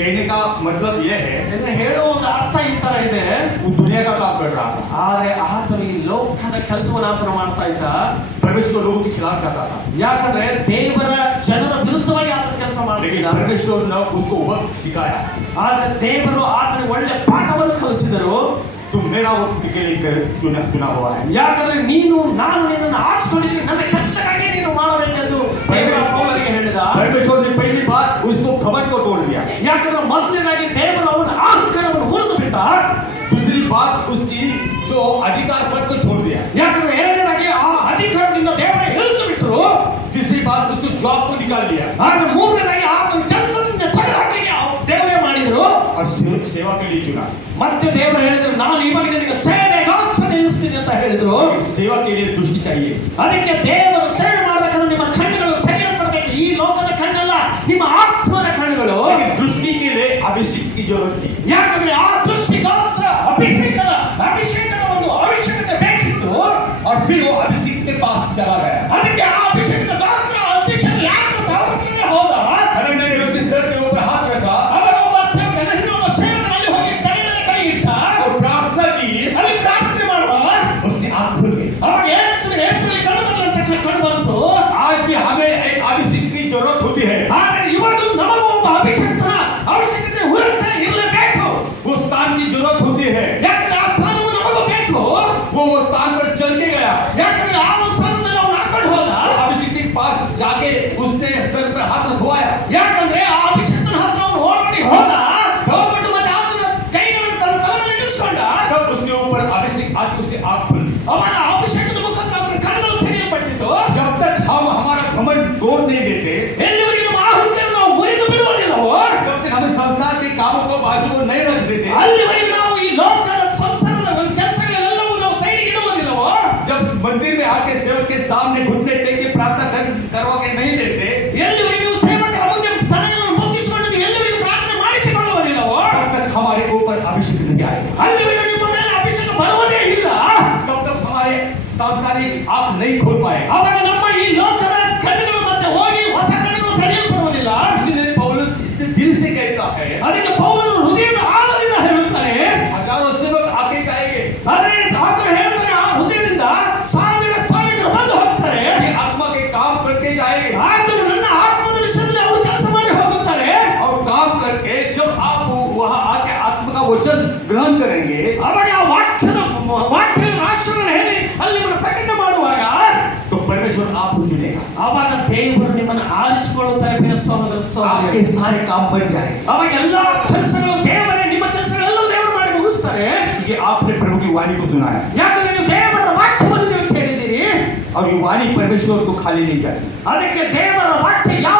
कहने का मतलब यह है ಇದನ್ನ ಹೇಳುವ ಒಂದು ಅರ್ಥ ಈ ತರ ಇದೆ. वो दुनिया का काम कर रहा था, ಆದ್ರೆ ಆತನು ಈ ಲೋಕದ ಕೆಲಸವನ್ನು ಆತನು ಮಾಡ್ತಾ ಇದ್ದ. परमेश्वर तो लोगों के खिलाफ जाता था, ಯಾಕಂದ್ರೆ ದೇವರ ಜನರ ವಿರುದ್ಧವಾಗಿ ಆತನ ಕೆಲಸ लेकिन ಮಾಡ್ತಿದ್ದ. परमेश्वर ने उसको वक्त सिखाया, ಆದ್ರೆ ದೇವರು ಆತನಿಗೆ ಒಳ್ಳೆ ಪಾಠವನ್ನು ಕಲಿಸಿದರು. तुम मेरा वक्त के लिए चुना हुआ है. ಯಾಕಂದ್ರೆ ನಾನು ನಿನ್ನನ್ನು ಆರಿಸಿಕೊಂಡಿದ್ದೀನಿ, ನನ್ನ ಕೆಲಸಕ್ಕಾಗಿ ನೀನು ಮಾಡಬೇಕೆಂದು ದೇವರು ಪೌಲನಿಗೆ ಹೇಳಿದ. परमेश्वर ने पहली बात उसको घमंड को तोड़ दिया, ಯಾಕಂದ್ರೆ ಮೊದಲನೇದಾಗಿ ದೇವರು ಅವನ ಅಹಂಕಾರವನ್ನು ಮುರಿದು ಬಿಟ್ಟ. दूसरी बात उसकी जो अधिकार पद को छोड़ दिया, ಯಾಕಂದ್ರೆ ಎರಡನೇದಾಗಿ ಆ ಅಧಿಕಾರದಿಂದ ದೇವರ ಇಳಿಸಿಬಿಟ್ರು. तीसरी बात उसको जॉब को निकाल दिया, ಆದ್ರೆ ಮೂರನೇದಾಗಿ ಆತನ ಕೆಲಸದಿಂದ ತೆಗೆದುಹಾಕಲಿಕ್ಕೆ ದೇವರೇ ಮಾಡಿದ್ರು. और सेवा के लिए चुना. ಮತ್ತೆ ದೇವರು ಹೇಳಿದ್ರು, ನಾನು ಇವಾಗ ನಿನಗೆ ಸೇವೆಗೋಸ್ಕರ ನಿಲ್ಲಿಸ್ತೀನಿ ಅಂತ ಹೇಳಿದ್ರು. सेवा के लिए दृष्टि चाहिए, ಅದಕ್ಕೆ ದೇವರು ಸೇವೆ ಮಾಡಬೇಕಾದ್ರೆ ನಿಮ್ಮ ಕಣ್ಣುಗಳು ತೆಗೆಯಲ್ಪಡಬೇಕು. ಈ ಲೋಕದ ಕಣ್ಣಲ್ಲ, ನಿಮ್ಮ ಆತ್ಮದ ಕಣ್ಣುಗಳು. लेकिन दृष्टि के लिए अभिषेक की जरूरत थी. ಯಾಕಂದ್ರೆ ಆ ದೃಷ್ಟಿಗೋಸ್ಕರ ಅಭಿಷೇಕದ ಒಂದು ಅವಶ್ಯಕತೆ ಬೇಕಿತ್ತು. और फिर वो अभिषेक के पास चला गया. ಅದಕ್ಕೆ ಆ ಅಭಿಷೇಕಗೋಸ್ಕರ ಅಭಿಷೇಕ ಯಾಕೆ ಅವ್ರ ಹತ್ರನೇ ಹೋದ. हनन्याह ने उसके सिर के ऊपर हाथ रखा ಅವರ ಒಬ್ಬ ಸೇವಕನಲ್ಲಿ ಹೋಗಿ ತಲೆ ಮೇಲೆ ಕೈ ಇಟ್ಟ. और प्रार्थना की, ಅಲ್ಲಿ ಪ್ರಾರ್ಥನೆ ಮಾಡುವ उसकी आंख खुल गई. ಅವಾಗ ಯೇಸುವಿನಲ್ಲಿ ಕಣ್ಣು ಬಂದ ತಕ್ಷಣ ಕಣ್ಣು ಬಂತು. आज भी हमें एक अभिषेक की जरूरत होती है. ಆದರೆ ಇವಾಗ ನಮಗೂ ಒಬ್ಬ ಅಭಿಷೇಕನ ಅವಶ್ಯಕತೆ ಇರಲೇಬೇಕು. वो स्थान की जरूरत होती है. ಯಾಕಂದ್ರೆ ಆ ಸ್ಥಾನವು ನಮಗೂ ಬೇಕು. वो स्थान पर चल के गया, ಯಾಕಂದ್ರೆ ಆ ಸ್ಥಾನ ಮೇಲೆ ಅವನು ನಡ್ಕೊಂಡು ಹೋದ. अभिषेक के पास जाके उसने सर पर हाथ रखवाया. ಯಾಕಂದ್ರೆ ಆ ಅಭಿಷೇಕನ ಹತ್ರ ಅವನು ಓಡಿ ಹೋದ. ಹೋಗ್ಬಿಟ್ಟು ಮತ್ತೆ ಆತನ ಕೈಗಳನ್ನು ತನ್ನ ತಲೆ ಮೇಲೆ ಇಳಿಸ್ಕೊಂಡ. तब उसके ऊपर अभिषेक आके उसकी आंख खुली. ಅವಾಗ ಅಭಿಷೇಕದ ಮುಖಾಂತರ ಆತನ ಕಣ್ಣುಗಳು ತೆರೆಯಲ್ಪಟ್ಟಿತು. जब तक हम हमारा घमंड तोड़ नहीं देते, ಎಲ್ಲಿವರೆಗೆ ನಮ್ಮ ಅಹಂಕಾರ ನಾವು ಮುರಿದು ಬಿಡುವುದಿಲ್ಲವೋ, जब तक हमें संसार के कामों को बाजू को नहीं रख देते, ಅಲ್ಲಿವರೆಗೆ ನಾವು ಈ ಲೋಕದ ಸಂಸಾರದ ಒಂದು ಕೆಲಸಗಳೆಲ್ಲವೂ ನಾವು ಸೈಡಿಗೆ ಇಡುವುದಿಲ್ಲವೋ, जब मंदिर में आके सेवक के सामने घुटने टेक के प्रार्थना करवा के नहीं देते, ಎಲ್ಲಿವರೆಗೆ ನೀವು ಸೇವಕರ ಮುಂದೆ ತಲೆಯನ್ನು ಬಗ್ಗಿಸಿಕೊಂಡು ನೀವು ಎಲ್ಲಿವರೆಗೆ ಪ್ರಾರ್ಥನೆ ಮಾಡಿಸಿಕೊಳ್ಳುವುದಿಲ್ಲವೋ, तब तक हमारे ऊपर अभिषेक नहीं आएगा. ಅಲ್ಲಿವರೆಗೆ ನಿಮ್ಮ ಮೇಲೆ ಅಭಿಷೇಕ ಬರುವುದೇ ಇಲ್ಲ. तब तक हमारे सांसारिक आप नहीं खोल पाए. ಅವಾಗ ನಮ್ಮ ಈ ಲೋಕದ ಕಣ್ಣುಗಳು ಮತ್ತೆ ಹೋಗಿ ಹೊಸ ಕಣ್ಣುಗಳು ತೆರೆಯಲ್ಪಡುವುದಿಲ್ಲ. इसलिए पौलुस इतने दिल से कहता है, ಅದಕ್ಕೆ ಪೌಲನು ಹೃದಯದ ಆಳದಿಂದ ಹೇಳುತ್ತಾನೆ. हजारों सेवक आके जाएंगे, ಆದರೆ ಆತನು ಹೇಳ್ತಾರೆ, ಆ ಹೃದಯದಿಂದ ಸಾವಿರ ಬಂದು ಹೋಗ್ತಾರೆ. ये आत्मा के काम करके जाएंगे, ಆತನು ನನ್ನ ಆತ್ಮದ ವಿಷಯದಲ್ಲಿ ಅವರು ಕೆಲಸ ಮಾಡಿ ಹೋಗುತ್ತಾರೆ. और काम करके जब आप वहां आके आत्मा का वचन ग्रहण करेंगे, ಅವಾಗ ಆ ವಾಕ್ಯದ ರಾಶಿಯನ್ನು ಹೇಳಿ ಅಲ್ಲಿ ನಿಮ್ಮನ್ನು ಪ್ರಕಟಣೆ ಮಾಡುವಾಗ तो परमेश्वर आपको चुनेगा. ಅವಾಗ ದೇವರು ನಿಮ್ಮನ್ನು ಆರಿಸಿಕೊಳ್ಳುತ್ತಾರೆ. ಪ್ರಿಯ ಸಹೋದರ आपके ಸಹೋದರಿಯರೇ, सारे काम बन जाएंगे. ಅವಾಗ ಎಲ್ಲಾ ಕೆಲಸಗಳು ದೇವರೇ, ನಿಮ್ಮ ಕೆಲಸಗಳೆಲ್ಲವೂ ದೇವರು ಮಾಡಿ ಮುಗಿಸ್ತಾರೆ. ये आपने प्रभु की वाणी को सुना है, ಯಾಕಂದ್ರೆ ನೀವು ದೇವರ ವಾಕ್ಯವನ್ನು ನೀವು ಕೇಳಿದ್ದೀರಿ. और ये वाणी परमेश्वर को खाली नहीं जाती. ಅದಕ್ಕೆ ದೇವರ ವಾಕ್ಯ ಯಾವ